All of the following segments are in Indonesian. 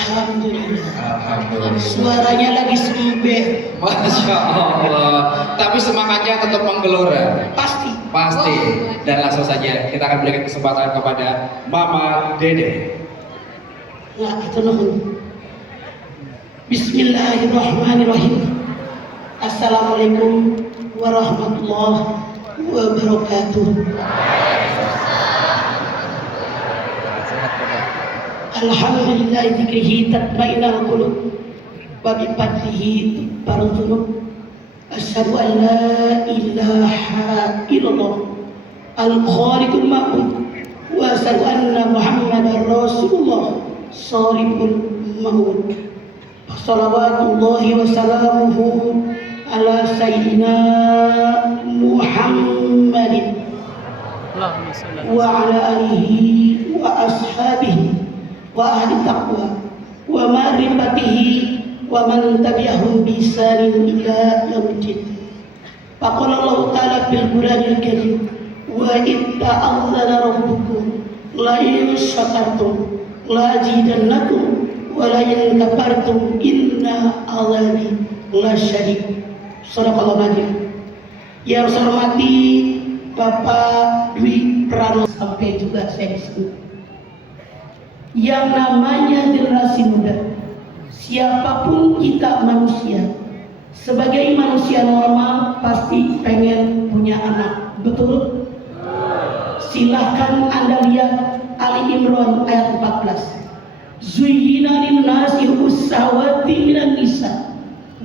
Alhamdulillah. Alhamdulillah. Suaranya lagi sembeh. Masya Allah. Tapi semangatnya tetap menggelora. Pasti. Pasti. Dan langsung saja kita akan berikan kesempatan kepada Mama Dede. Nah, itu nuhun. Bismillahirrahmanirrahim. Assalamualaikum warahmatullahi wabarakatuh. Alhamdulillah dzikrihi tatma'innul qulub wa bi fadlihi tubarul dzunub. Asyhadu an la ilaha illallah al-khaliqul ma'bud wa asyhadu anna Muhammadar Rasulullah shariful mahmud. Salawatullahi wa salamuhu ala sayyidina Muhammadin wa ala alihi wa ashabihi wa ahli taqwa wa ma'rifatihi wa man tabi'ahum bi ihsanin ila yaumil. Faqala Allah ta'ala fil Qur'anil Karim wa itta'azzana rabbukum la in syakartum la azidannakum wa la in kafartum inna 'adzabi lasyadid. Shadaqallahu nazim. Yang saya hormati Bapak Dwi Pranowo, sampai juga saya disebut. Yang namanya generasi muda, siapapun kita manusia, sebagai manusia normal pasti pengen punya anak, betul? Silahkan Anda lihat Ali Imran ayat 14. Zuyyina lin-nasi husawati minan nisa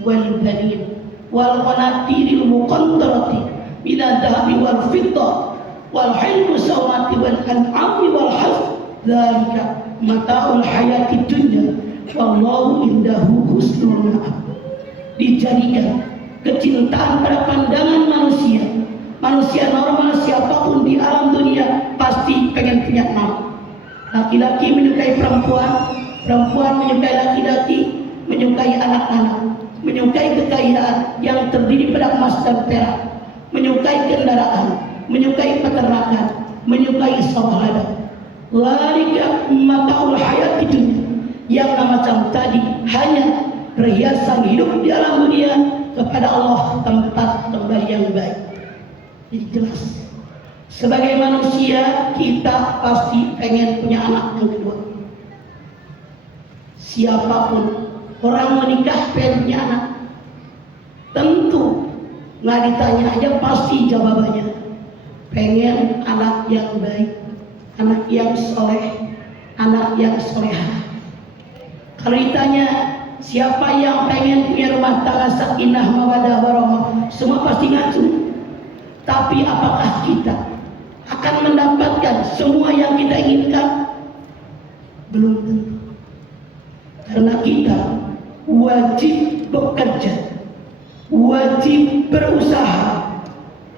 wal banin wal qanatiril muqantarati minad dhahabi wal fiddah wal hilmu sawati wal an'ami wal harth dzalika mata'ul hayatid dunya wallahu indahu husnul ma'ab. Dijadikan kecintaan pada pandangan manusia normal siapapun di alam dunia pasti pengen punya anak. Laki-laki menyukai perempuan, perempuan menyukai laki-laki, menyukai anak-anak, menyukai kekayaan yang terdiri pada emas dan perak, menyukai kendaraan, menyukai peternakan, menyukai sawah ladang. Lalika mataul hayat itu yang macam tadi hanya perhiasan hidup di alam dunia, kepada Allah tempat kembali yang baik. Jadi jelas, sebagai manusia kita pasti pengen punya anak yang kedua. Siapapun orang menikah pengen punya anak, tentu nggak ditanya aja pasti jawabannya pengen anak yang baik, anak yang soleh, anak yang solehah. Kalau ditanya siapa yang pengen punya rumah tangga sakinah mawaddah warahmah, semua pasti ngacu. Tapi apakah kita akan mendapatkan semua yang kita inginkan? Belum tentu. Karena kita wajib bekerja, wajib berusaha.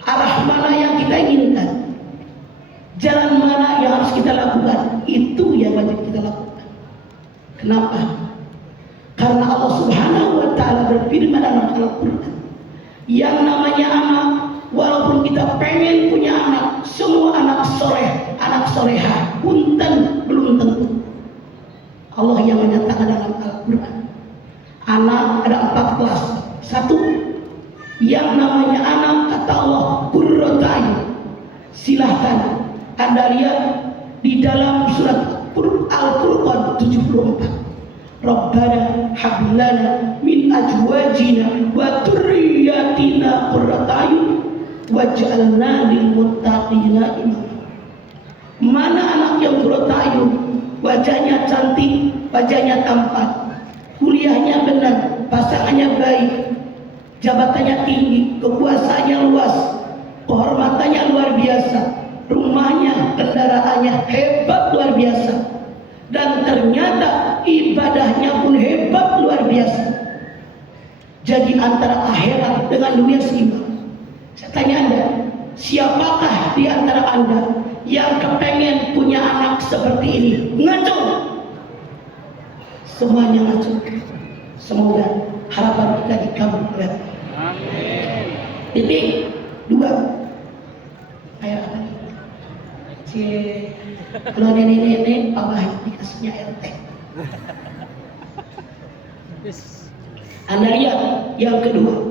Arah mana yang kita inginkan, jalan mana yang harus kita lakukan, itu yang wajib kita lakukan. Kenapa? Karena Allah Subhanahu wa ta'ala berfirman dalam Al-Quran, yang namanya anak, walaupun kita pengen punya anak, semua anak soleh, anak solehah, punten belum tentu. Allah yang menyatakan dalam Al-Quran, anak ada 4 kelas. Satu, yang namanya anak kata Allah qurratu a'yun. Silahkan Anda lihat di dalam surat Al-Furqan 74. Rabbana hab lana min azwajina wa dzurriyyatina qurrata a'yun waj'alna lil muttaqina imama. Mana anak yang qurrata a'yun? Wajahnya cantik, wajahnya tampan, kuliahnya benar, pasangannya baik, jabatannya tinggi, kekuasaannya luas, kehormatannya luar biasa, rumahnya, kendaraannya hebat luar biasa, dan ternyata ibadahnya pun hebat luar biasa. Jadi antara akhirat dengan dunia seimbang. Saya tanya Anda, siapakah di antara Anda yang kepengen punya anak seperti ini? Ngaco. Semuanya ngaco. Semoga harapan kita dikabulkan. Amin. Titik 2. Ayo apa nih? Kalau nenek-nenek Pak Wahid dikasihnya RT. Anda lihat yang kedua.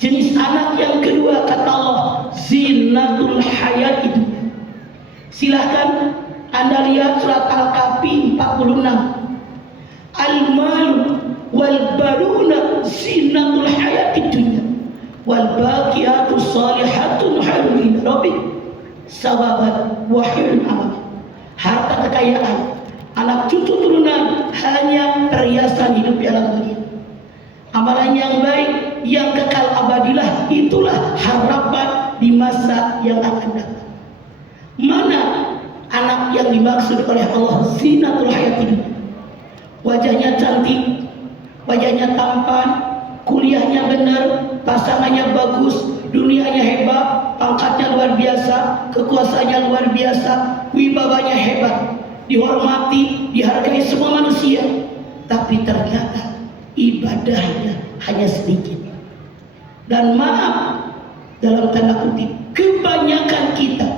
Jenis anak yang kedua kata Allah, zinatul hayat itu. Silahkan Anda lihat surat Al-Kahfi 46. Al-malu wal baruna zinatul hayat dunya wal baqiyatus shalihatun khairun inda rabbik sawaban wa khairun amal. Harta kekayaan, anak cucu turunan hanya perhiasan hidup di alam dunia. Amalan yang baik yang kekal abadilah, itulah harapan di masa yang akan datang. Mana anak yang dimaksud oleh Allah zinatul hayat dunya? Wajahnya cantik, wajahnya tampan, kuliahnya benar, pasangannya bagus, dunianya hebat, pangkatnya luar biasa, kekuasaannya luar biasa, wibawanya hebat, dihormati, dihargai semua manusia, tapi ternyata ibadahnya hanya sedikit. Dan maaf, dalam tanda kutip, kebanyakan kita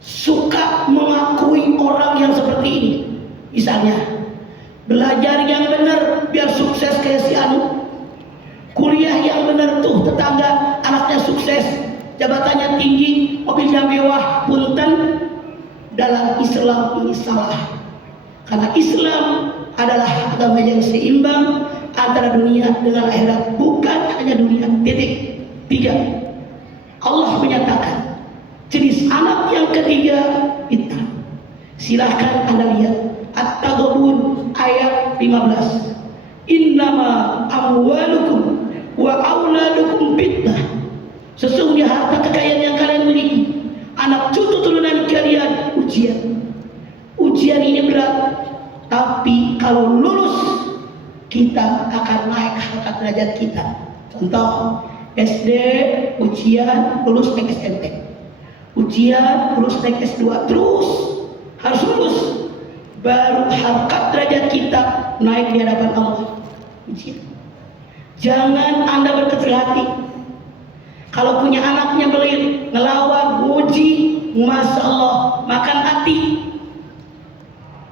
suka mengakui orang yang seperti ini. Misalnya, belajar yang benar biar sukses kayak si Anu, kuliah yang benar tuh tetangga anaknya sukses, jabatannya tinggi, mobilnya mewah. Punten, dalam Islam ini salah. Karena Islam adalah agama yang seimbang antara dunia dengan akhirat, bukan hanya dunia. Titik. 3. Allah menyatakan jenis anak yang ketiga itu. Silahkan Anda lihat At-Taghabun ayat 15. Innama amwalukum wa auladukum fitnah. Sesungguhnya harta kekayaan yang kalian miliki, anak cucu turunan kalian ujian. Ujian ini berat, tapi kalau lulus kita akan naik harkat derajat kita. Contoh, SD ujian lulus naik SMP, ujian lulus naik S2, terus harus lulus, baru harkat derajat kita naik di hadapan Allah. Ujian. Jangan Anda berkecil hati. Kalau punya anaknya belit, ngelawan, uji, masya Allah, makan hati.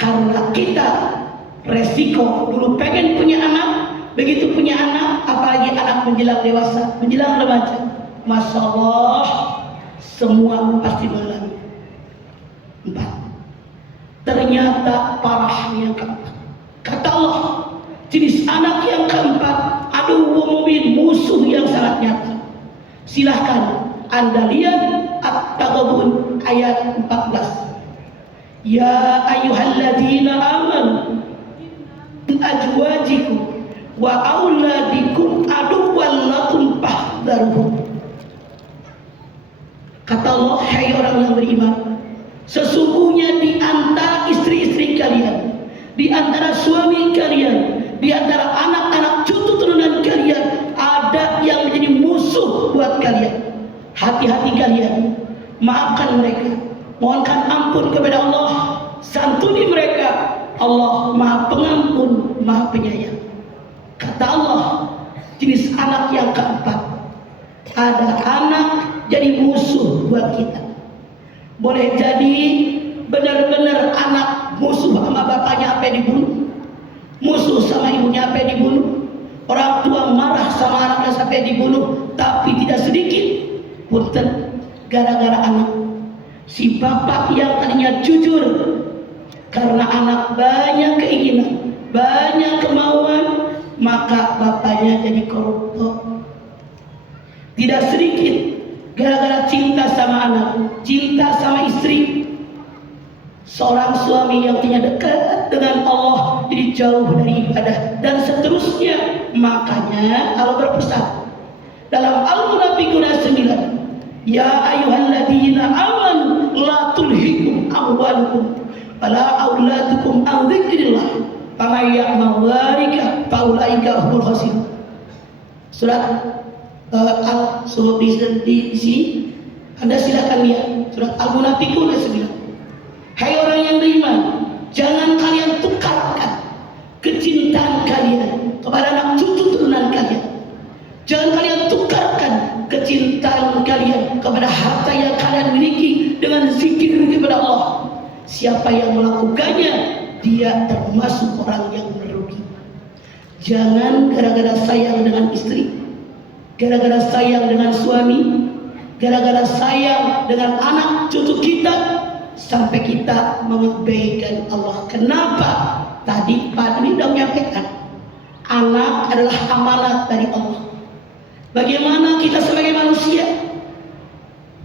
Karena kita resiko dulu pengen punya anak, begitu punya anak, apalagi anak menjelang dewasa, menjelang remaja, masya Allah, semua pasti mengalami. 4. Ternyata parahnya yang keempat. Kata Allah, jenis anak yang keempat, aduh mubin, musuh yang sangat nyata. Silahkan Anda lihat At-Taghabun ayat 14. Ya ayyuhalladzina amanu azwajikum wa auladikum aduwwan lakum fahdharuhum. Kata Allah, hai orang yang beriman, sesungguhnya di antara istri-istri kalian, di antara suami kalian, di antara anak-anak cucu turunan kalian, ada yang menjadi musuh buat kalian. Hati-hati kalian, maafkan mereka, mohonkan ampun kepada Allah, santuni mereka. Allah Maha Pengampun, Maha Penyayang. Kata Allah, jenis anak yang keempat, ada anak jadi musuh buat kita. Boleh jadi benar-benar anak musuh sama bapaknya sampai dibunuh, musuh sama ibunya sampai dibunuh, orang tua marah sama anaknya sampai dibunuh. Tapi tidak sedikit, punten, gara-gara anak. Si bapak yang tadinya jujur, karena anak banyak keinginan, banyak kemauan, maka bapaknya jadi koruptor. Tidak sedikit gara-gara cinta sama anak, cinta sama istri, seorang suami yang punya dekat dengan Allah jadi jauh dari ibadah, dan seterusnya. Makanya Allah berpesan dalam Al-Munafiqun 9, ya ayyuhalladzina amanu la tulhikum amwalukum wala auladukum an dzikrillah faman ya'mal dzalika faulaika humul khasirun. Surat surat di sini Anda silakan lihat surat Al-Munafiqun 9. Hai orang yang beriman, jangan kalian tukarkan kecintaan kalian kepada anak cucu turunan kalian. Jangan kalian tukarkan kecintaan kalian kepada harta yang kalian miliki dengan zikir kepada Allah. Siapa yang melakukannya, dia termasuk orang yang Jangan gara-gara sayang dengan istri, gara-gara sayang dengan suami, gara-gara sayang dengan anak cucu kita, sampai kita mengabaikan Allah. Kenapa? Tadi Pak Dwi sudah menyampaikan, anak adalah amanat dari Allah. Bagaimana kita sebagai manusia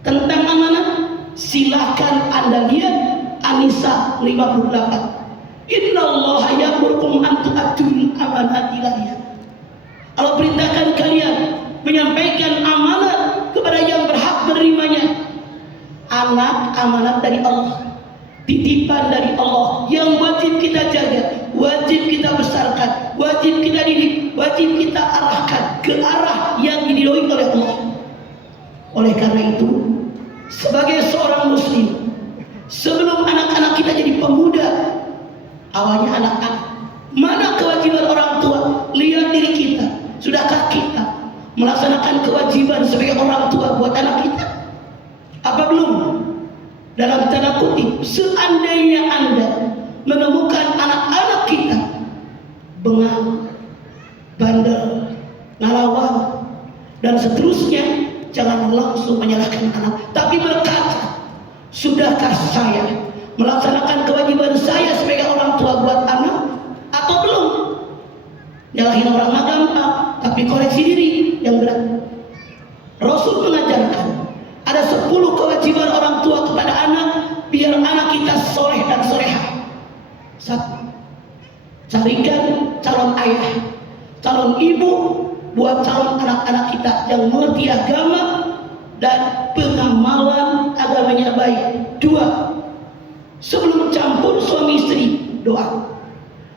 tentang amanat? Silakan Anda lihat An-Nisa 58. Innallaha ya'murukum an tu'addul amanati ilaiha. Allah perintahkan kalian menyampaikan amanat kepada yang berhak menerimanya. Anak amanat dari Allah, titipan dari Allah yang wajib kita jaga, wajib kita besarkan, wajib kita didik, wajib kita arahkan ke arah yang diridhoi oleh Allah. Oleh karena itu, sebagai seorang muslim, sebelum anak-anak kita jadi pemuda, awalnya anak-anak, mana kewajiban orang tua? Lihat diri kita, sudahkah kita melaksanakan kewajiban sebagai orang tua buat anak kita? Apa belum? Dalam tanda kutip, seandainya Anda menemukan anak-anak kita bengal, bandel, ngalawan, dan seterusnya, jangan langsung menyalahkan anak, tapi berkata, sudahkah saya melaksanakan kewajiban saya sebagai orang tua buat anak atau belum? Nyalahin orang mah gampang, tapi koreksi diri yang berat. Rasul mengajarkan ada 10 kewajiban orang tua kepada anak biar anak kita soleh dan solehah. 1. Carikan calon ayah, calon ibu buat calon anak-anak kita yang mengerti agama dan pengamalan agamanya baik. 2. Sebelum campur suami istri, doa.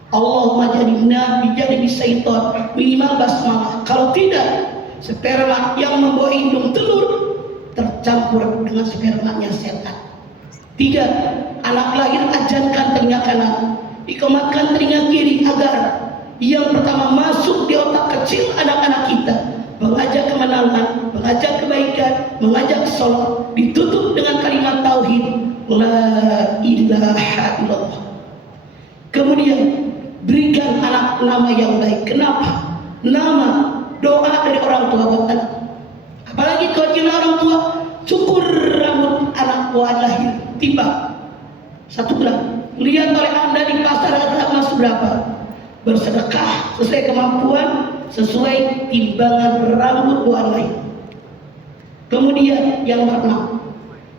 Allahumma jadibna bijadibi syaitan, minimal basmalah. Kalau tidak, sperma yang membawa indung telur tercampur dengan spermanya setan. 3. Anak lahir ajankan telinga kanan, ikomatkan telinga kiri agar yang pertama masuk di otak kecil anak-anak kita, mengajak kemenangan, mengajak kebaikan, mengajak sholat, ditutup dengan kalimat tauhid, la ilaha illallah. Kemudian berikan anak nama yang baik. Kenapa? Nama, doa dari orang tua buat anak. Apalagi kewajiban orang tua, cukur rambut anak buat lahir, timbang 1 gram. Lihat oleh Anda di pasar harga emas berapa? Bersedekah sesuai kemampuan, sesuai timbangan rambut buat lahir. Kemudian yang ke-6,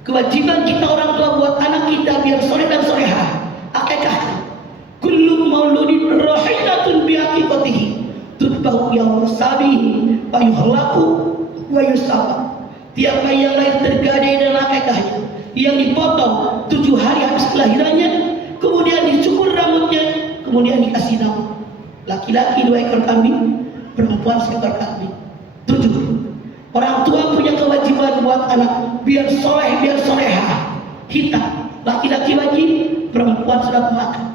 kewajiban kita orang tua buat anak kita biar soleh dan solehah, akikahkan. Kullu mauludin rahidatun biaqiqatihi tutbahu yawma sabihi wa yuhlaqu wa yusawwa. Tiap bayi yang lahir tergadai dan akikahnya, yang dipotong 7 hari habis kelahirannya, kemudian dicukur rambutnya, kemudian dikasih nama. Laki-laki 2 ekor kambing, perempuan 1 ekor kambing. 7. Orang tua punya kewajiban buat anak biar soleh, biar solehah. Hitam, laki-laki wajib, perempuan sudah makan.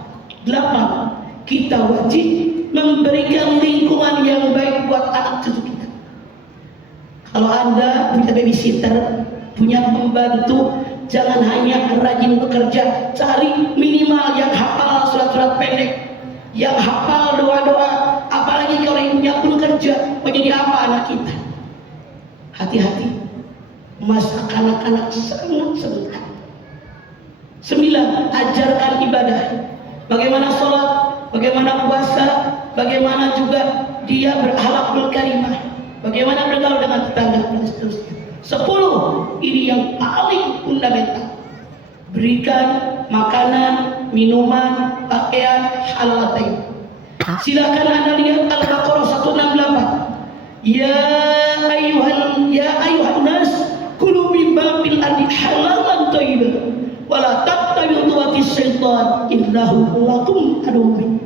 8. Kita wajib memberikan lingkungan yang baik buat anak cucu kita. Kalau Anda punya babysitter, punya pembantu, jangan hanya rajin bekerja, cari minimal yang hafal surat-surat pendek, yang hafal doa-doa. Apalagi kalau ibunya pun kerja, menjadi apa anak kita? Hati-hati, masa anak-anak sangat sebentar. 9. Ajarkan ibadah. Bagaimana sholat, bagaimana puasa, bagaimana juga dia berakhlakul karimah, bagaimana bergaul dengan tetangga, dan seterusnya. 10. Ini yang paling fundamental. Berikan makanan, minuman, pakaian halal thayyib. Silakan Anda lihat Al-Baqarah 168. Ya ayuhan nas kulu mimma fil ardi halalan thayyiban wala tattabi'u khutuwatis syaitan innahu lakum aduwwun.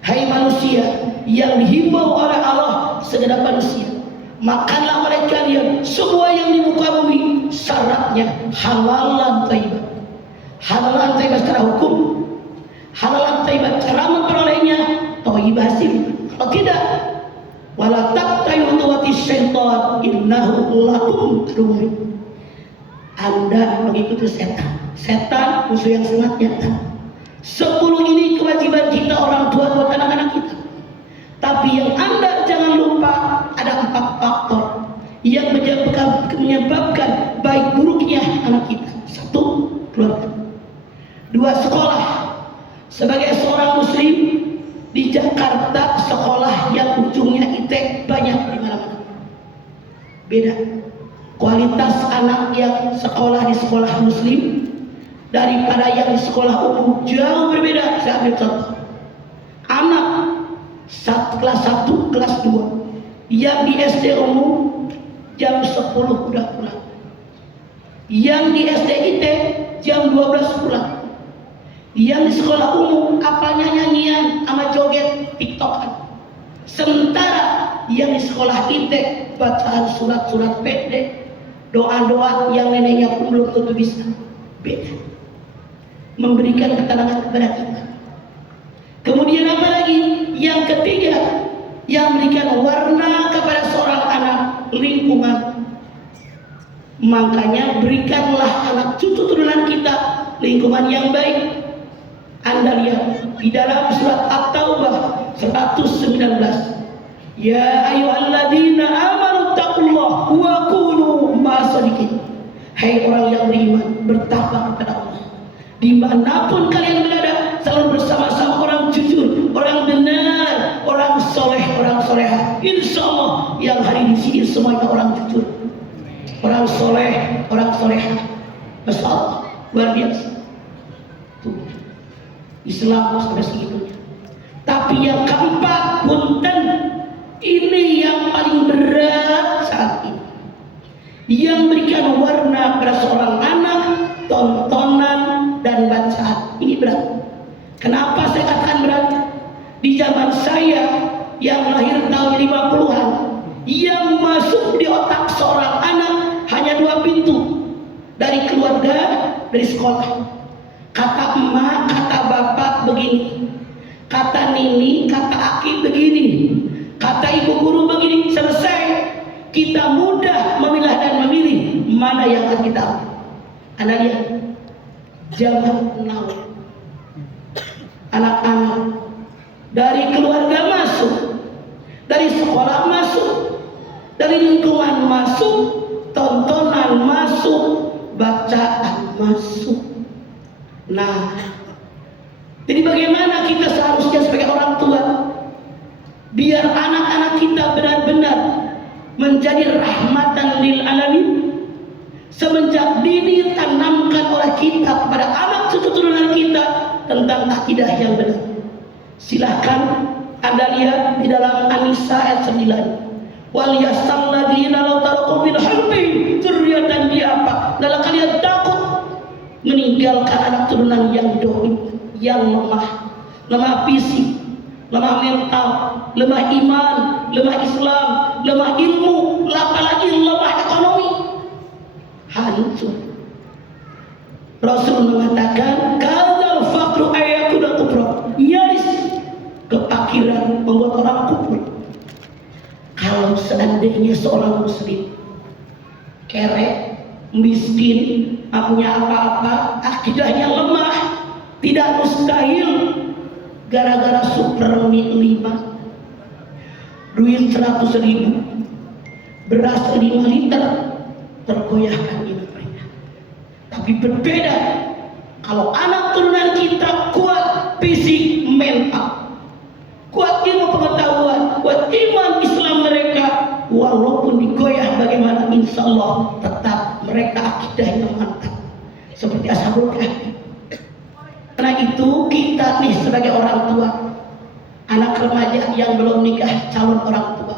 Hai manusia yang dihimbau oleh Allah segenap manusia, makanlah oleh kalian semua yang di muka bumi, syaratnya halalan thayyiban. Halalan thayyiban secara hukum, halalan thayyiban cara memperolehnya thayyib hasil. Kalau tidak, wala tattabi'u khutuwatis syaitan innahu lakum aduwwun. Anda mengikuti setan. Setan musuh yang sangat nyata. 10 ini kewajiban kita orang tua buat anak-anak kita. Tapi anak kita. Satu, keluarga. Dua, sekolah. Sebagai seorang muslim di Jakarta, sekolah yang ujungnya ITE banyak di mana-mana. Beda. Kualitas anak yang sekolah di sekolah muslim daripada yang di sekolah umum jauh berbeda. Saya ambil contoh. Anak kelas 1, kelas 2 yang di SD umum jam 10 udah pulang. Yang di SD IT jam 12 pulang. Yang di sekolah umum apanya nyanyian sama joget TikTokan. Sementara yang di sekolah IT bacaan surat-surat pendek, doa-doa yang neneknya pun belum tentu bisa. Beda. Memberikan ketenangan kepada kita. Kemudian apa lagi? Yang ketiga, yang memberikan warna kepada seorang anak, lingkungan. Makanya berikanlah anak cucu turunan kita lingkungan yang baik. Anda lihat di dalam surat At-Taubah 119. Ya ayyuhalladzina amanu taqullaha wa kunu ma'as-shadiqin. Hai orang yang beriman, bertakwa kepada Allah. Dimanapun kalian berada, selalu bersama-sama orang jujur, orang benar, orang soleh, orang soleha. Insya Allah yang hari di sini semuanya orang jujur, orang soleh, orang soleha. Masya Allah, luar biasa. Tuh, Islam sudah segitunya. Tapi yang keempat, punten, ini yang paling berat saat ini. Yang berikan warna pada seorang anak, tontonan dan bacaan. Ini berat. Kenapa saya katakan berat? Di zaman saya yang lahir tahun 50-an, yang masuk di otak seorang anak hanya 2 pintu. Dari keluarga, dari sekolah. Kata emak, kata bapak begini. Kata nini, kata aki begini. Kata ibu guru begini. Selesai. Kita mudah memilah dan memilih mana yang akan kita ambil. Anda lihat zaman now, anak-anak dari keluarga masuk, dari sekolah masuk, dari lingkungan masuk, tontonan masuk, bacaan masuk. Nah, jadi bagaimana kita seharusnya sebagai orang tua biar anak-anak kita benar-benar menjadi rahmatan lil alamin. Semenjak dini tanamkan oleh kita kepada anak cucu turunan kita tentang akidah yang benar. Silahkan Anda lihat di dalam An-Nisa ayat 9. Wal yasal ladzina law taraku min halbi dzurriyyatan apa? Dalam kalian takut meninggalkan anak turunan yang dolim, yang lemah fisik, lemah mental, lemah iman, lemah Islam, lemah ilmu, apalagi lemah ekonomi. Hancur. Rasul mengatakan kadzal faqru ayakuna kufra. Nyaris kefakiran membuat orang kufur. Kalau seandainya seorang muslim kere, miskin, tak punya apa-apa, akidahnya lemah, tidak mustahil gara-gara super mie 5, duit 100.000, beras 5 liter, tergoyahkan iman mereka. Tapi berbeda kalau anak turunan kita kuat fisik, mental, kuat ilmu pengetahuan, kuat iman Islam mereka, walaupun digoyah bagaimana, insya Allah tetap mereka akidahnya mantap seperti Ashabul Kahfi. Karena itu kita nih sebagai orang tua, anak remaja yang belum nikah, calon orang tua,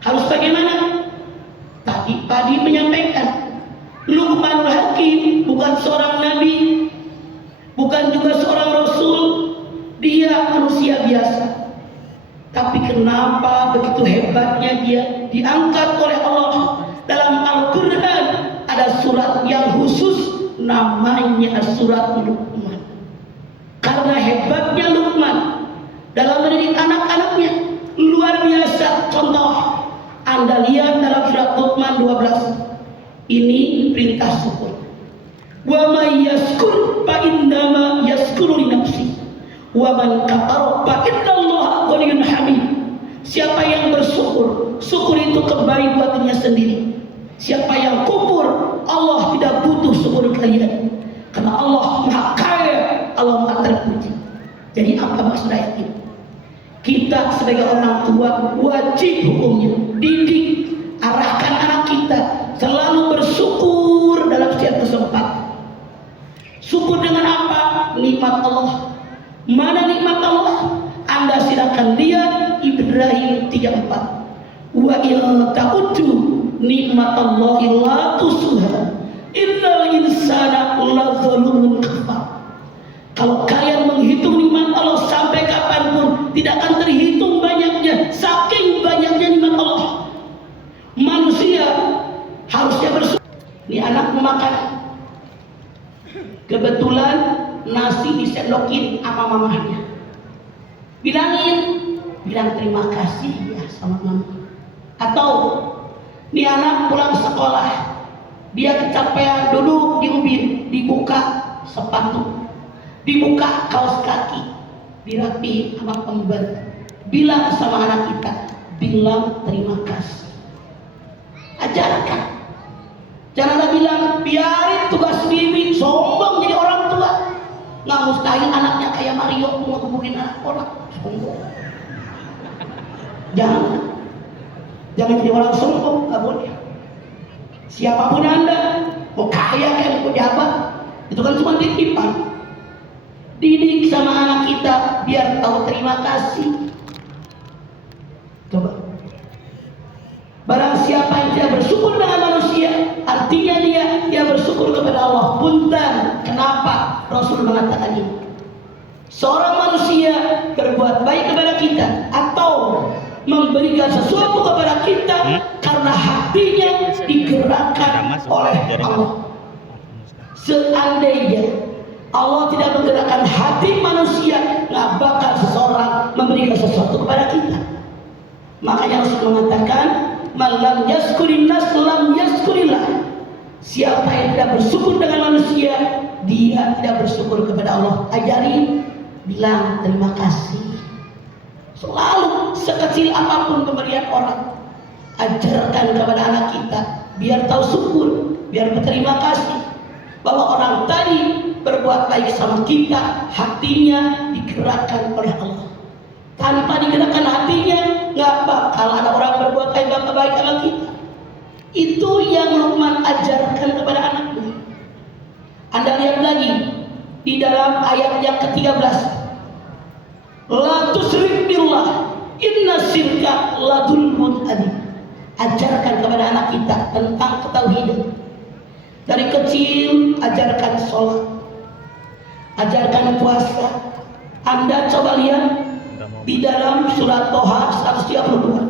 harus bagaimana? Tadi menyampaikan Luqmanul Hakim bukan seorang nabi, bukan juga seorang rasul, dia manusia biasa. Tapi kenapa begitu hebatnya dia diangkat oleh Allah? Dalam Al-Quran ada surat yang khusus namanya surat Luqman. Karena hebatnya Luqman dalam mendidik anak-anaknya luar biasa. Contoh, Anda lihat dalam surat Luqman 12. Ini perintah syukur. Wa may yashkur fa innama yashkuru li nafsi. Wa man kafara fa innallaha ghaniyyun hamid. Siapa yang bersyukur, syukur itu kembali buat dirinya sendiri. Siapa yang kufur, Allah tidak butuh syukur kalian. Karena Allah Maha Kaya, Allah Maha Terpuji. Jadi apa maksud ayat ini? Kita sebagai orang tua wajib hukumnya didik, arahkan anak kita selalu bersyukur dalam setiap kesempatan. Syukur dengan apa? Nikmat Allah. Mana nikmat Allah? Anda silakan lihat Ibrahim 34. Wa in ta'uddu nikmatallahi la tusuha innal insana lazalumun kafar. Kalau kalian menghitung nikmat Allah sampai kapanpun tidak akan terhitung banyaknya, saking banyaknya nikmat Allah. Manusia harusnya bersyukur. Ini anak memakan, kebetulan nasi disendokin sama mamahnya. Bilang terima kasih ya sama mama. Atau ini anak pulang sekolah, dia kecapean duduk di ubin, dibuka sepatu, dibuka kaos kaki, dirapiin sama pembantu. Bilang sama anak kita, bilang terima kasih. Ajarkan. Janganlah bilang biarin tugas bibi, sombong jadi orang tua. Nggak mustahil anaknya kayak Mario mau kebukin anak orang, sombong. Jangan jadi orang sombong, nggak boleh. Siapapun Anda, mau kaya kayak mau pejabat, itu kan cuma titipan. Didik sama anak kita biar tahu terima kasih. Coba. Barang siapa yang tidak bersyukur dengan manusia, artinya dia bersyukur kepada Allah. Punten, kenapa Rasul mengatakan ini? Seorang manusia berbuat baik kepada kita atau memberikan sesuatu kepada kita karena hatinya digerakkan oleh Allah. Seandainya Allah tidak menggerakkan hati manusia, nggak bakal seseorang memberikan sesuatu kepada kita. Makanya Rasul mengatakan, "Man lam yaskurin nas lam yaskurillah." Siapa yang tidak bersyukur dengan manusia, dia tidak bersyukur kepada Allah. Ajari, bilang terima kasih. Selalu sekecil apapun pemberian orang, ajarkan kepada anak kita biar tahu syukur, biar berterima kasih bahwa orang tadi berbuat baik sama kita, hatinya digerakkan oleh Allah. Tanpa digerakkan hatinya, nggak bakal ada orang berbuat baik sama kita. Itu yang Luqman ajarkan kepada anaknya. Anda lihat lagi di dalam ayat yang ke-13. La tusyrik billah inna syirka la dzulmun adzim. Ajarkan kepada anak kita tentang ketauhidan. Dari kecil ajarkan sholat, ajarkan puasa. Anda coba lihat di dalam surat Toha 132.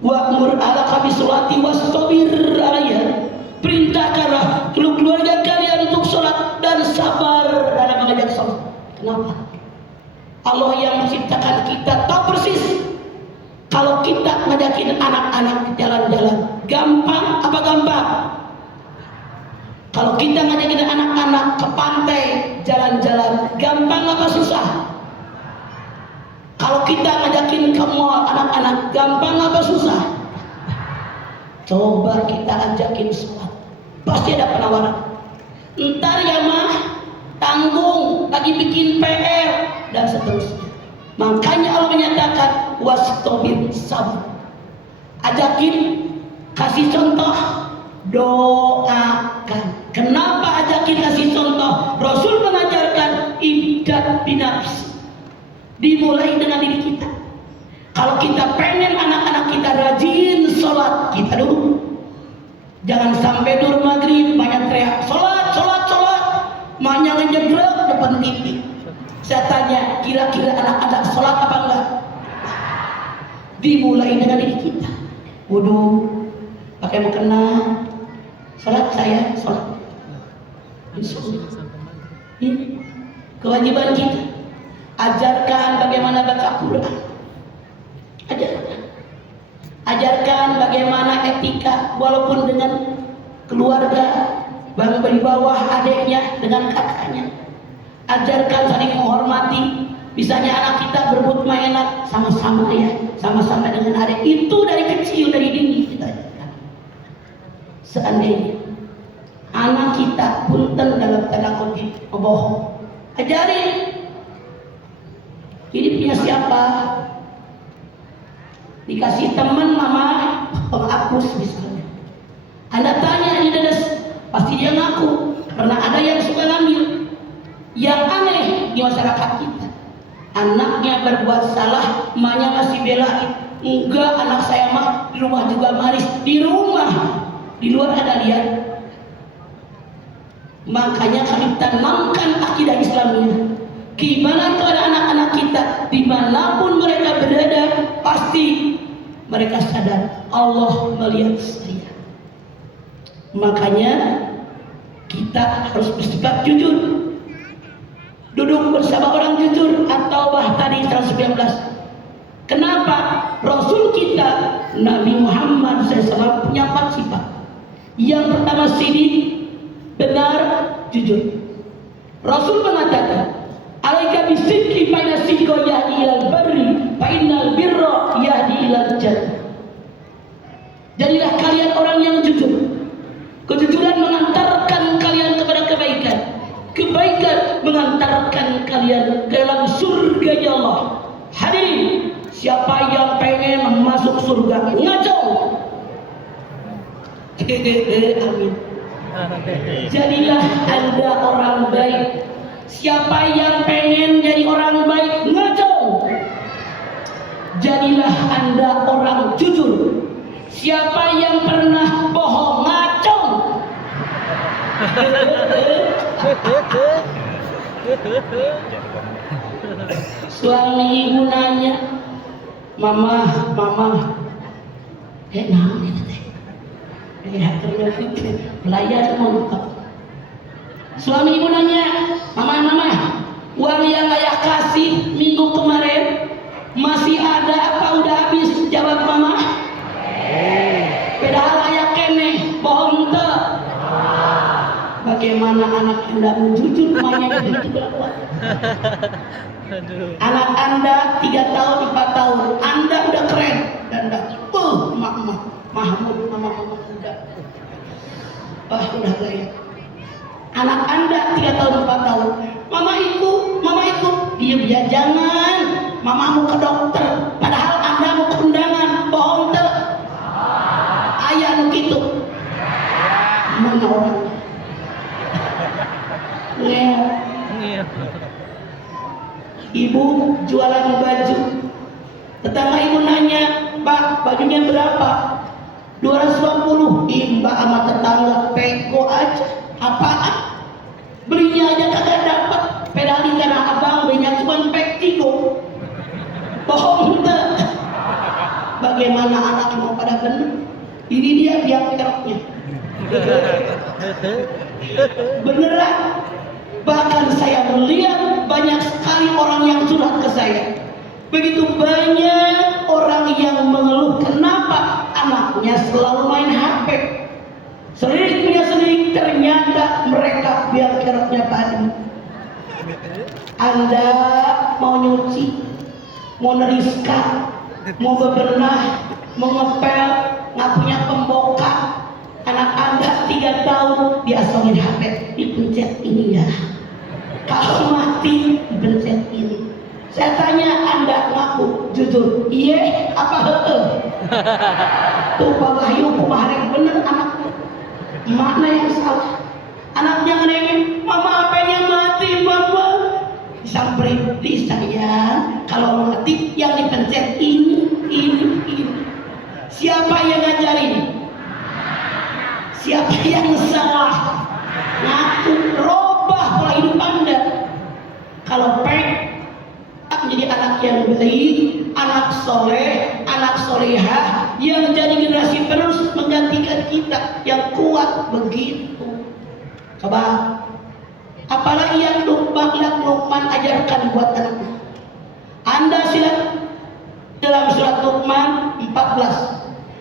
Wa'mur alaka bisolati wastabir alaiha. Perintahkanlah keluarga kalian untuk sholat dan sabar dalam mengajar sholat. Kenapa? Allah yang menciptakan kita tahu persis kalau kita ngajakin anak-anak jalan-jalan gampang apa gampang? Kalau kita ngajakin anak-anak ke pantai jalan-jalan gampang apa susah? Kalau kita ngajakin ke mall anak-anak gampang apa susah? Coba kita ajakin sholat, pasti ada penawaran. Ntar ya mah, tanggung, lagi bikin PR dan seterusnya. Makanya Allah menyatakan wastabir sabar. Ajakin, kasih contoh, doakan. Kenapa ajakin kasih contoh? Rasul mengajarkan ibdat binafsi. Dimulai dengan diri kita. Kalau kita pengen anak-anak kita rajin sholat, kita dulu. Jangan sampai dur maghrib banyak teriak sholat, sholat, sholat. Maknya ngejegrek depan TV. Saya tanya, kira-kira anak-anak sholat apa enggak? Dimulai dengan diri kita. Wudu, pakai mukena, sholat saya, sholat. Ini kewajiban kita. Ajarkan bagaimana baca Quran. Ajarkan bagaimana etika walaupun dengan keluarga, bang di bawah adiknya dengan kakaknya. Ajarkan saling menghormati. Misalnya anak kita berebut mainan sama-sama ya, sama-sama dengan adik. Itu dari kecil, dari dini kita ajarkan. seandainya anak kita punten dalam tanda kutip bohong, ajarin. Jadi punya siapa? Dikasih teman mama penghapus misalnya. Anda tanya di dedes, pasti dia ngaku karena ada yang suka ngambil. Yang aneh di masyarakat kita, anaknya berbuat salah, emaknya masih belain. Enggak, anak saya mah di rumah juga manis. Di rumah, di luar ada lihat. Makanya kami tanamkan akidah Islamnya. Gimana kepada anak-anak kita, dimanapun mereka berada, pasti mereka sadar Allah melihat saya. Makanya kita harus bersikap jujur. Duduk bersama orang jujur, At-Taubah tadi 119. Kenapa? Rasul kita Nabi Muhammad SAW punya 4 sifat. Yang pertama sidik, benar, jujur. Rasul mengatakan, alaika bisidqi fa inna sidqa yahdi ilal barri fa innal birra yahdi ilal jannah. Jadilah kalian orang yang jujur. Kejujuran mengantarkan kalian kepada kebaikan. Kebaikan mengantarkan kalian ke dalam surga Allah. Hadirin, siapa yang pengen masuk surga? Ngaco. Amin. Jadilah Anda orang baik. Siapa yang pengen jadi orang baik? Ngaco. Jadilah Anda orang jujur. Siapa yang pernah bohong? Ngaco. Suami ibu nanya, mama, pelayan mau. Suami ibu nanya, mama, uang yang ayah kasih minggu kemarin masih ada apa udah habis? Jawab mama, padahal ayah kene, bohong tuh. Bagaimana anak Anda menjujur mainnya itu tidak kuat. Anak Anda 3 tahun, 4 tahun, Anda udah keren dan Mahmud, mama udah gaya. Anak Anda 3 tahun, 4 tahun, mama ikut, diam ya, jangan, mama mau ke dokter, padahal Anda mau ke undangan, bohong tuh. Ayah begitu, mana orang? Ibu jualan baju, tetangga ibu nanya, Pak, bajunya berapa? 250. Mbak sama tetangga peko aja, apaan? Belinya aja kagak dapat, pedalin karena abang belinya cuma pek 3. Bohong tuh. Bagaimana anak mau pada bener? Ini dia biang keroknya. Beneran. Bahkan saya melihat banyak sekali orang yang curhat ke saya. Begitu banyak orang yang mengeluh kenapa anaknya selalu main HP. Sering punya sering, ternyata mereka biar keroknya padi. Anda mau nyuci, mau neriska, mau bebenah, mau ngepel, nggak punya pembokap. Anak Anda 3 tahun diasongin HP, dipencet ini ya. Kalau mati dipencet ini. Saya tanya, Anda ngaku jujur, iya apa heeh? Tuh Pak Wahyu kemarin bener anaknya. Mana yang salah? Anaknya ngerengin, mama apanya mati mama. Disamperin, sayang, kalau mati yang dipencet ini. Siapa yang ngajarin? Siapa yang salah? Ngaku, robah pola hidup Anda. Kalau menjadi anak yang baik, anak soleh, anak solehah, yang jadi generasi terus menggantikan kita yang kuat begitu. Coba, apalagi yang Luqman ajarkan buat anaknya. Anda silat dalam surat Luqman 14.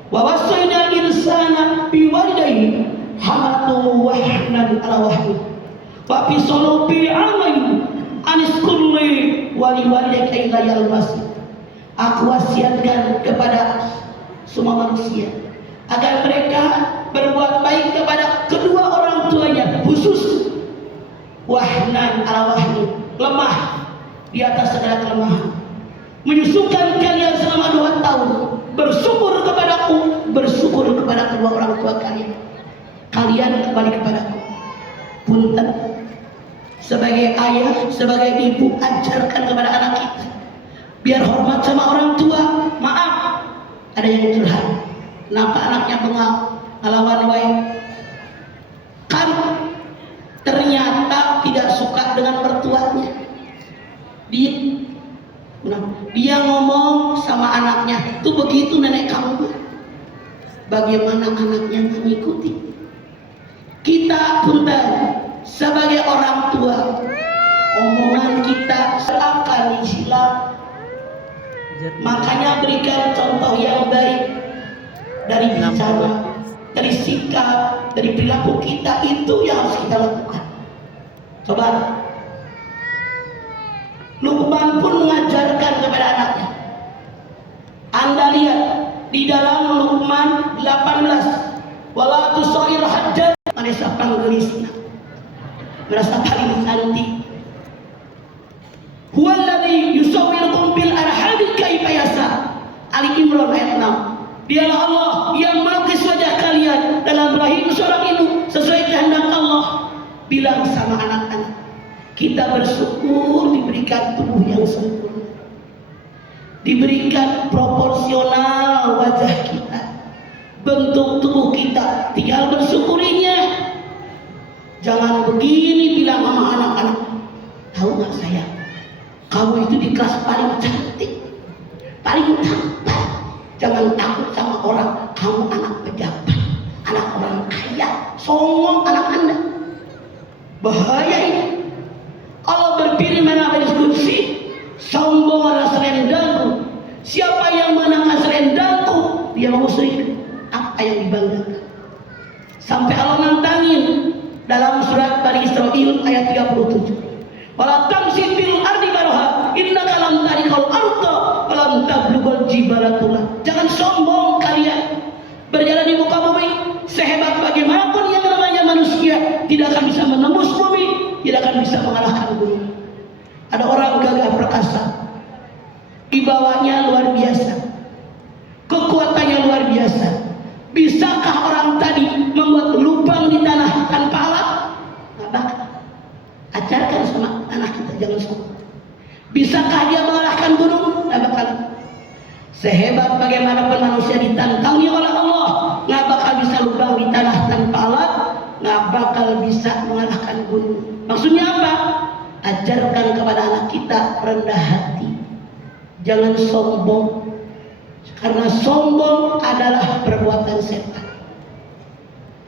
Wa wasaina insana biwalidayhi hamalatuhu wahnan ala wahnin wa fisaluhu bi amain aniskulli waliwalidayka illa yalbasi. Aku wasiatkan kepada semua manusia agar mereka berbuat baik kepada kedua orang tuanya, khusus wahnan ala wahni, lemah di atas segala kelemahan. Menyusukan kalian selama 2 tahun, bersyukur kepadaku, bersyukur kepada kedua orang tua kalian. Kalian kembali kepadaku. Punten, sebagai ayah, sebagai ibu, ajarkan kepada anak kita biar hormat sama orang tua. Maaf, ada yang curhat, kenapa anaknya bengal, ngelawan wae, kan ternyata tidak suka dengan mertuanya. Dia ngomong sama anaknya, tuh begitu nenek kamu. Bagaimana anaknya mengikuti? Kita punten, sebagai orang tua, omongan kita seakan silap. Makanya berikan contoh yang baik dari bicara, dari sikap, dari perilaku kita, itu yang harus kita lakukan. Coba, Luqman pun mengajarkan kepada anaknya. Anda lihat di dalam Luqman 18, wala tusair haddad, merasa panggelisna, merasa paling cantik. Huwallazi yusawwirukum bil arhami kaifa yasha. Ali Imran ayat 6. Dialah Allah yang melukis wajah kalian dalam rahim seorang ibu sesuai kehendak Allah. Bilang sama anak-anak, kita bersyukur diberikan tubuh yang sempurna, diberikan proporsional wajah kita, bentuk tubuh kita, tinggal bersyukurinya. Jangan begini bilang sama anak-anak, tahu nggak sayang, kamu itu di kelas paling cantik, paling tampan. Jangan takut sama orang, kamu anak pejabat, anak orang kaya, songong anak Anda. Bahaya ini. Allah berfirman apa diskusi, sombong adalah selendangku. Siapa yang menangkan selendangku, dia musyrik. Apa yang dibanggakan? Sampai Allah nantangin dalam surat Bani Israil ayat 37. Wala tamshi fil ardi maraha innaka lam tarikal arda wa lam tablughal jibala tula. Jangan sombong kalian berjalan di muka bumi. Sehebat bagaimanapun yang namanya manusia, tidak akan bisa menembus bumi, tidak akan bisa mengalahkan gunung. Ada orang gagah perkasa, wibawanya luar biasa, kekuatannya luar biasa. Bisakah orang tadi membuat lubang di tanah tanpa alat? Nggak bakal. Ajarkan sama anak kita jangan sombong. Bisakah dia mengalahkan gunung? Nggak bakal. Sehebat bagaimanapun manusia ditantangi oleh Allah, nggak bakal bisa lubang di tanah tanpa alat, nggak bakal bisa mengalahkan gunung. Maksudnya apa? Ajarkan kepada anak kita rendah hati, jangan sombong, karena sombong adalah perbuatan setan.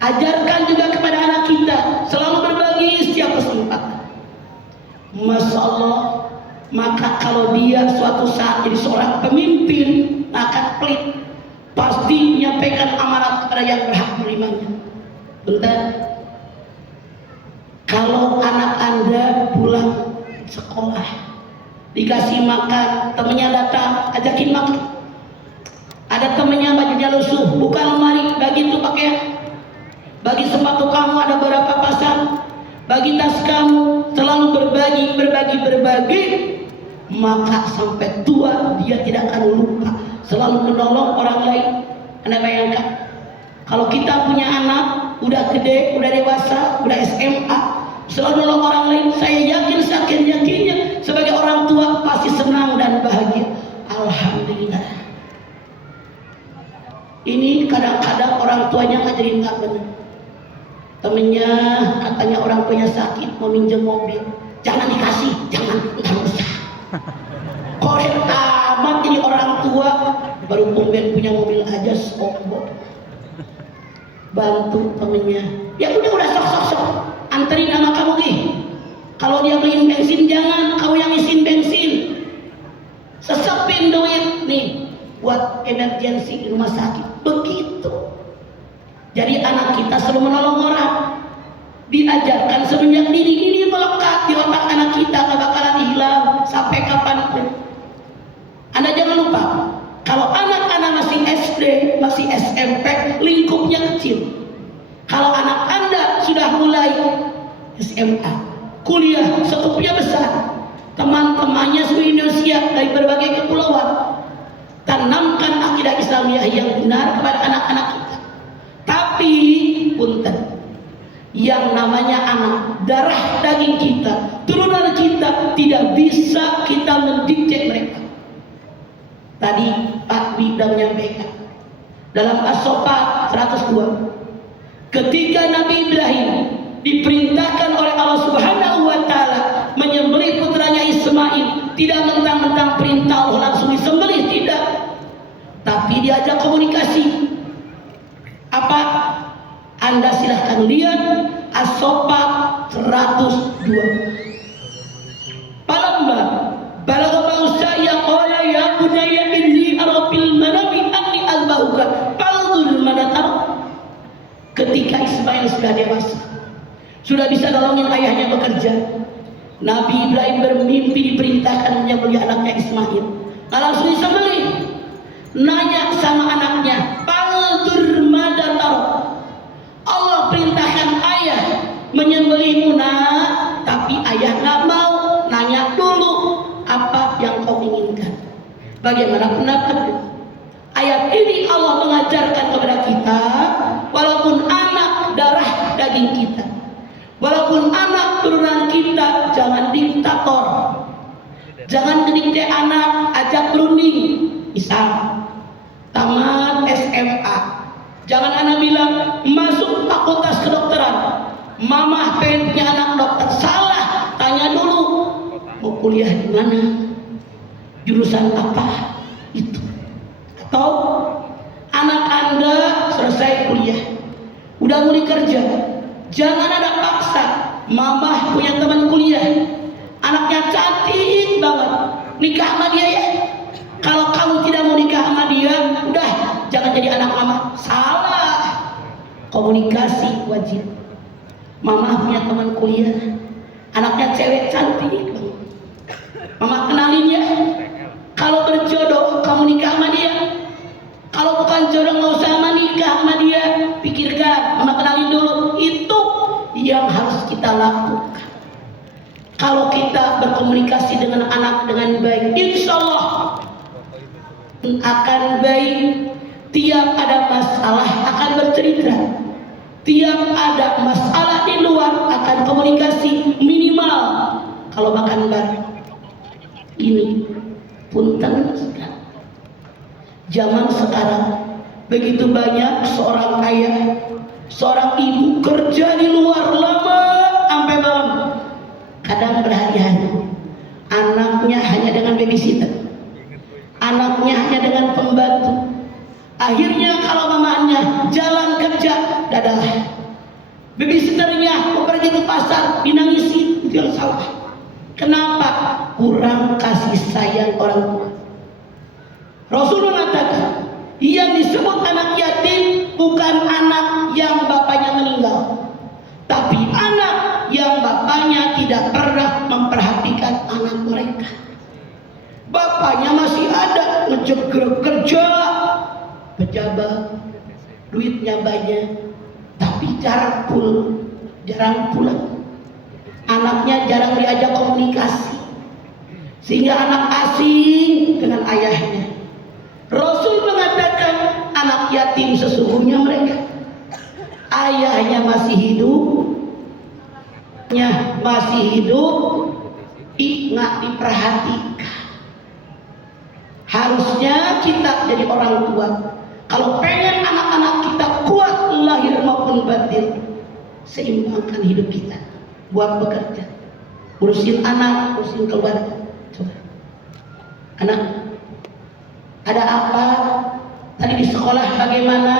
Ajarkan juga kepada anak kita selalu berbagi setiap kesempatan. Masya Allah, maka kalau dia suatu saat jadi seorang pemimpin akan pelit, pasti menyampaikan amanat kepada yang berhak menerimanya. Bentar, kalau anak Anda pulang sekolah dikasih makan, temennya datang ajakin makan, ada temennya bajunya lusuh, buka lemari, bagi itu pakaian, bagi sepatu kamu ada berapa pasang, bagi tas kamu, selalu berbagi, maka sampai tua dia tidak akan lupa, selalu menolong orang lain. Anda bayangkan, kalau kita punya anak udah gede, udah dewasa, udah SMA, selalu nolong orang lain, saya yakin yakinnya sebagai orang tua pasti senang dan bahagia. Alhamdulillah. Ini kadang-kadang orang tuanya ngajarin nggak benar. Temennya katanya orang tuanya sakit, mau minjem mobil, jangan dikasih, jangan, nggak usah. Korek amat jadi orang tua, baru pemben punya mobil aja sombong. Bantu temennya, ya udah sok, anterin sama kamu nih. Kalau dia beliin bensin jangan, kamu yang isiin bensin. Sesepin duit nih buat emergensi di rumah sakit. Begitu. Jadi anak kita selalu menolong orang, diajarkan semenjak dini, ini melekat di otak anak kita, gak bakalan hilang sampai kapanpun. Anda jangan lupa, kalau anak-anak masih SD, masih SMP, lingkupnya kecil, Kalau anak Anda sudah mulai SMA, kuliah, sekupnya besar, teman-temannya seluruh Indonesia dari berbagai kepulauan, tanamkan akidah Islamiyah yang benar kepada anak-anak kita. Tapi punten, yang namanya anak darah daging kita, turunan kita, tidak bisa kita mendikte mereka. Tadi Pak Bidang menyampaikan dalam As-Sofat 102, ketika Nabi Ibrahim diperintahkan oleh Allah Subhanahu wa taala menyembelih putranya Ismail, tidak mentang-mentang perintah Allah langsung disembelih, tidak. Tapi diajak komunikasi. Apa? Anda silahkan lihat As-Sofat 102. Palamma balagha ma'usa ya qala ya bunayya inni ara fil manami anni azbahuka fanzur madza tara. Ketika Ismail sudah dewasa, sudah bisa nolongin ayahnya bekerja, Nabi Ibrahim bermimpi diperintahkan menyembelih anaknya Ismail. Langsung disembelih. Nanya sama anaknya, "Fanzur madza tara?" Allah perintahkan ayah menyembelihmu, nak, tapi ayah nggak mau. Nanya dulu, apa yang kau inginkan? Bagaimana pendapatmu? Ayat ini Allah mengajarkan kepada kita, walaupun anak darah daging kita, walaupun anak turunan kita, jangan diktator, jangan ngedikte anak, ajak berunding. Misal tamat SMA, jangan anak bilang masuk fakultas kedokteran, mama pengen punya anak dokter. Salah, tanya dulu mau kuliah di mana, jurusan apa itu. Atau anak Anda selesai kuliah, udah mulai kerja, jangan ada paksa. Mama punya teman kuliah, anaknya cantik banget, nikah sama dia ya. Kalau kamu tidak mau nikah sama dia, udah jangan jadi anak mama. Salah. Komunikasi wajib. Mama punya teman kuliah, anaknya cewek cantik, mama kenalin ya. Kalau berjodoh kamu nikah sama dia, kalau bukan jodoh nggak usah nikah sama dia. Pikirkan, mama kenalin dulu. Itu yang harus kita lakukan. Kalau kita berkomunikasi dengan anak dengan baik, insya Allah akan baik. Tiap ada masalah akan bercerita, tiap ada masalah di luar akan komunikasi minimal. Kalau makan bareng ini punten sekali. Zaman sekarang begitu banyak seorang ayah, seorang ibu kerja di luar lama sampai malam, kadang berhari-hari. Anaknya hanya dengan babysitter, anaknya hanya dengan pembantu. Akhirnya kalau mamanya jalan kerja, dadah, babysitternya mau pergi ke pasar, dinangisi. Itu yang salah. Kenapa? Kurang kasih sayang orang tua. Rasul mengatakan, yang disebut anak yatim bukan anak yang bapaknya meninggal, tapi anak yang bapaknya tidak pernah memperhatikan anak mereka. Bapaknya masih ada, ngejegrek kerja, pejabat, duitnya banyak, tapi jarang pulang. Anaknya jarang diajak komunikasi, sehingga anak asing dengan ayahnya. Rasul mengatakan anak yatim sesungguhnya mereka ayahnya masih hidup, nggak diperhatikan. Harusnya kita jadi orang tua, kalau pengen anak-anak kita kuat lahir maupun batin, seimbangkan hidup kita buat bekerja, urusin anak, urusin keluarga. Coba anak ada apa tadi di sekolah, bagaimana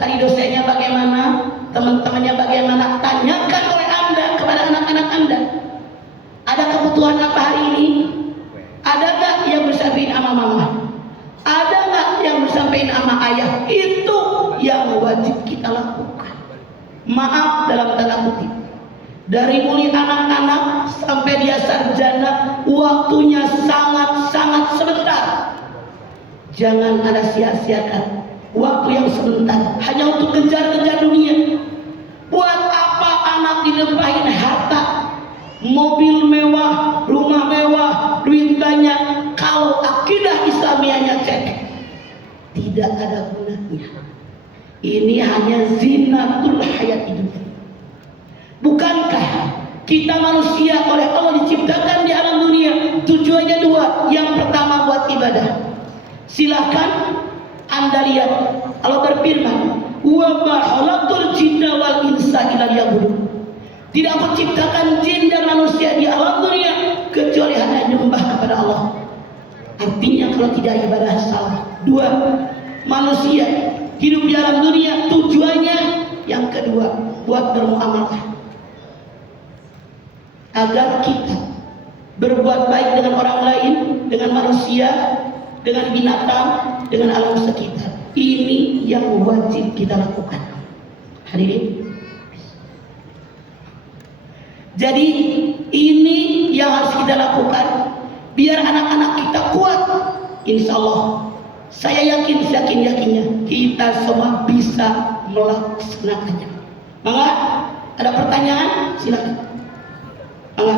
tadi dosennya, bagaimana teman-temannya, bagaimana, tanyakan oleh Anda kepada anak-anak Anda. Ada kebutuhan apa hari ini? Ada nggak yang bersampaikan sama mama? Ada nggak yang bersampaikan sama ayah? Itu yang wajib kita lakukan. Maaf dalam tanda kutip, dari mulai anak-anak sampai dia sarjana, waktunya sangat-sangat sebentar. Jangan ada sia-siakan waktu yang sebentar hanya untuk kejar-kejar dunia. dilimpahin harta, mobil mewah, rumah mewah, duit banyak, kalau akidah Islamianya cetek, tidak ada gunanya. Ini hanya zinatul hayat dunia. Bukankah kita manusia oleh Allah diciptakan di alam dunia tujuannya dua? Yang pertama buat ibadah. Silahkan Anda lihat Allah berfirman, wa ma khalaqtul jinna wal insa illa liya'budun. Tidak aku ciptakan jin dan manusia di alam dunia kecuali hanya menyembah kepada Allah. Artinya kalau tidak ibadah salah. Dua, manusia hidup di alam dunia tujuannya yang kedua buat bermuamalah, agar kita berbuat baik dengan orang lain, dengan manusia, dengan binatang, dengan alam sekitar. Ini yang wajib kita lakukan. Hadirin, jadi ini yang harus kita lakukan biar anak-anak kita kuat. Insya Allah, saya yakinnya kita semua bisa melaksanakannya. Maka ada pertanyaan, silakan. Maka